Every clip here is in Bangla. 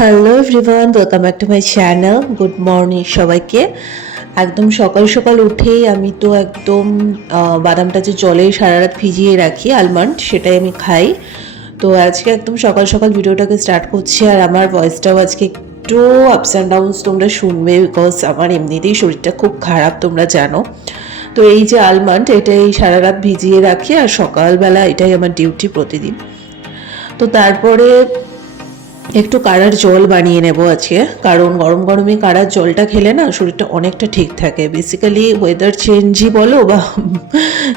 Hello everyone, welcome back to my channel. Good morning সবাইকে। একদম সকাল সকাল উঠেই আমি তো একদম বাদামটা যে জলে সারা রাত ভিজিয়ে রাখি আলমন্ড, সেটাই আমি খাই। তো আজকে একদম সকাল সকাল ভিডিওটাকে স্টার্ট করছি। আর আমার ভয়েসটাও আজকে একটু আপস অ্যান্ড ডাউনস তোমরা শুনবে, বিকজ আমার এমনিতেই শরীরটা খুব খারাপ, তোমরা জানো। তো এই যে আলমন্ড, এটাই সারা রাত ভিজিয়ে রাখি আর সকালবেলা এটাই আমার ডিউটি প্রতিদিন। তো তারপরে একটু কাড়ার জল বানিয়ে নেব আজকে, কারণ গরম গরমে কাড়ার জলটা খেলে না শরীরটা অনেকটা ঠিক থাকে। বেসিক্যালি ওয়েদার চেঞ্জই বলো বা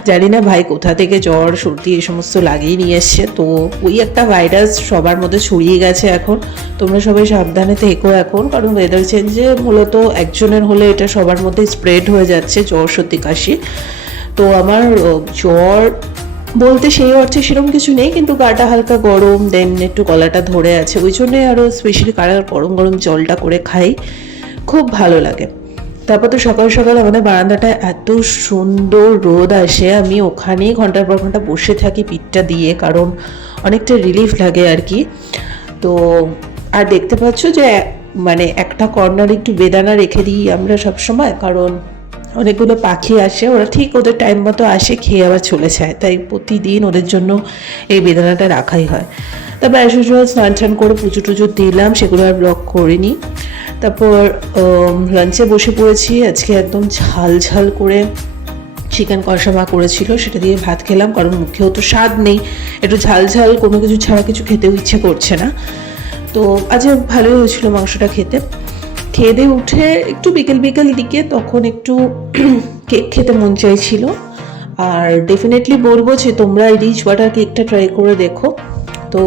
জানি না ভাই কোথা থেকে জ্বর সর্দি এই সমস্ত লাগিয়ে নিয়ে এসছে। তো ওই একটা ভাইরাস সবার মধ্যে ছড়িয়ে গেছে এখন। তোমরা সবাই সাবধানে থেকো এখন, কারণ ওয়েদার চেঞ্জে মূলত একজনের হলে এটা সবার মধ্যে স্প্রেড হয়ে যাচ্ছে, জ্বর সর্দি কাশি। তো আমার জ্বর বলতে সেই অর্থে সেরকম কিছু নেই, কিন্তু গাটা হালকা গরম, দেন একটু গলাটা ধরে আছে, ওই জন্যে আরও স্পেশালি কারার গরম গরম জলটা করে খাই, খুব ভালো লাগে। তারপর তো সকাল সকাল আমাদের বারান্দাটায় এত সুন্দর রোদ আসে, আমি ওখানেই ঘন্টার পর ঘন্টা বসে থাকি পিঠটা দিয়ে, কারণ অনেকটা রিলিফ লাগে আর কি। তো আর দেখতে পাচ্ছ যে মানে একটা কর্নার একটু বেদানা রেখে দিই আমরা সবসময়, কারণ অনেকগুলো পাখি আসে, ওরা ঠিক ওদের টাইম মতো আসে, খেয়ে আবার চলে যায়, তাই প্রতিদিন ওদের জন্য এই বেদানাটা রাখাই হয়। তারপর অ্যাজ ইউজুয়াল স্নান টান করে পুজো টুজো দিলাম, সেগুলো আর ব্লগ করিনি। তারপর লাঞ্চে বসে পড়েছি। আজকে একদম ঝাল ঝাল করে চিকেন কষা মা করেছিল, সেটা দিয়ে ভাত খেলাম, কারণ মুখেও তো স্বাদ নেই, একটু ঝাল ঝাল কোনো কিছু ছাড়া কিছু খেতেও ইচ্ছে করছে না। তো আজ ভালোই হয়েছিল মাংসটা খেতে। খেয়ে দিয়ে উঠে একটু বিকেল বিকেল দিকে তখন একটু কেক খেতে মন চাইছিল। আর ডেফিনেটলি বলবো যে তোমরা এই রিচ বাটার কেকটা ট্রাই করে দেখো। তো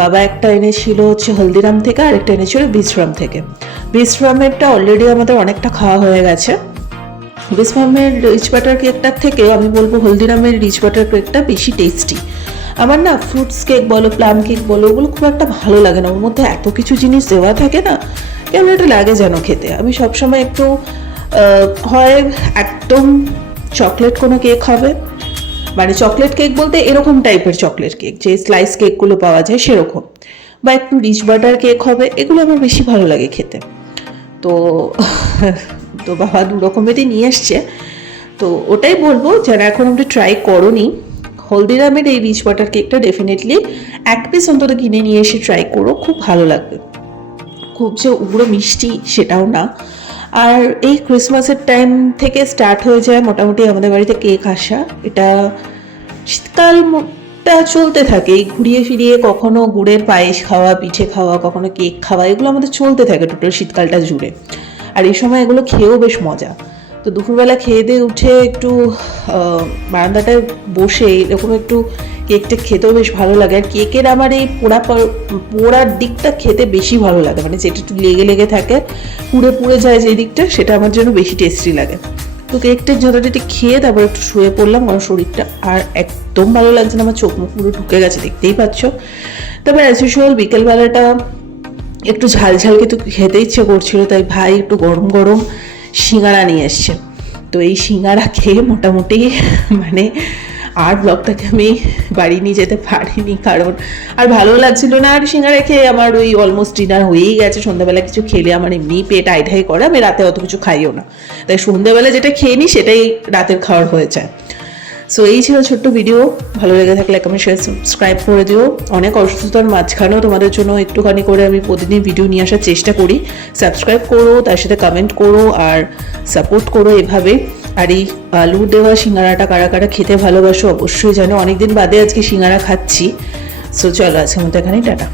বাবা একটা এনেছিল হচ্ছে হলদিরাম থেকে, আর একটা এনেছিল বিশ্রাম থেকে। বিশ্রামেরটা অলরেডি আমাদের অনেকটা খাওয়া হয়ে গেছে। বিশ্রামের রিচ বাটার কেকটার থেকে আমি বলবো হলদিরামের রিচ বাটার কেকটা বেশি টেস্টি। আমার না ফ্রুটস কেক বলো, প্লাম কেক বলো, ওগুলো খুব একটা ভালো লাগে না, ওর মধ্যে এত কিছু জিনিস দেওয়া থাকে না, কেমন একটা লাগে যেন খেতে। আমি সবসময় একটু হয় একদম চকলেট কোনো কেক হবে, মানে চকলেট কেক বলতে এরকম টাইপের চকলেট কেক যে স্লাইস কেকগুলো পাওয়া যায় সেরকম, বা একটু রিচ বাটার কেক হবে, এগুলো আমার বেশি ভালো লাগে খেতে। তো তো বাবা দু রকমেরই নিয়ে এসছে। তো ওটাই বলবো, যারা এখন আপনি ট্রাই করোনি হলদিরামের এই রিচ বাটার কেকটা, ডেফিনেটলি এক পিস অন্তত কিনে নিয়ে এসে ট্রাই করো, খুব ভালো লাগবে। খুব যে উগ্র মিষ্টি সেটাও না। আর এই ক্রিসমাসের টাইম থেকে স্টার্ট হয়ে যায় মোটামুটি আমাদের বাড়িতে কেক আসা। এটা শীতকালটা চলতে থাকে, এই ঘুরিয়ে ফিরিয়ে কখনো গুড়ের পায়েস খাওয়া, পিঠে খাওয়া, কখনো কেক খাওয়া, এগুলো আমাদের চলতে থাকে টোটাল শীতকালটা জুড়ে। আর এই সময় এগুলো খেয়েও বেশ মজা। তো দুপুরবেলা খেয়ে দিয়ে উঠে একটু বারান্দাটায় বসে এরকম একটু কেকটা খেতেও বেশ ভালো লাগে। আর কেকের আমার এই পোড়ার দিকটা খেতে বেশি ভালো লাগে, মানে যেটা একটু লেগে লেগে থাকে, পুড়ে পুড়ে যায় যে দিকটা, সেটা আমার জন্য বেশি টেস্টি লাগে। তো কেকটা যতটা খেয়ে তারপর একটু শুয়ে পড়লাম, আমার শরীরটা আর একদম ভালো লাগছে না, আমার চোখ মুখ পুরো ঢুকে গেছে, দেখতেই পাচ্ছ। তারপর অ্যাজ ইউজুয়াল বিকেলবেলাটা একটু ঝাল ঝাল কিন্তু খেতে ইচ্ছে করছিল, তাই ভাই একটু গরম গরম সিঙ্গারা নিয়ে এসছে। তো এই সিঙ্গারা খেয়ে মোটামুটি মানে আর ব্লগটাকে আমি বাড়ি নিয়ে যেতে পারিনি, কারণ আর ভালো লাগছিল না। আর সিঙ্গারা খেয়ে আমার ওই অলমোস্ট ডিনার হয়েই গেছে। সন্ধ্যাবেলা কিছু খেলে আমার এমনি পেট আইঢাই করে, আমি রাতে অত কিছু খাইও না, তাই সন্ধ্যাবেলা যেটা খেয়ে নিই সেটাই রাতের খাওয়ার হয়ে যায়। সো এই ছিল ছোট্ট ভিডিও। ভালো লেগে থাকলে কমেন্ট শেয়ার সাবস্ক্রাইব করে দিও। অনেক অসুস্থতার মাঝখানেও তোমাদের জন্য একটুখানি করে আমি প্রতিদিন ভিডিও নিয়ে আসার চেষ্টা করি। সাবস্ক্রাইব করো, তার সাথে কমেন্ট করো আর সাপোর্ট করো এভাবে। আর এই আলু দেওয়া সিঙ্গারাটা কারা কারা খেতে ভালোবাসো অবশ্যই জানো। অনেকদিন বাদে আজকে সিঙ্গারা খাচ্ছি। সো চলো আজকের মতো এখানেই টাটা।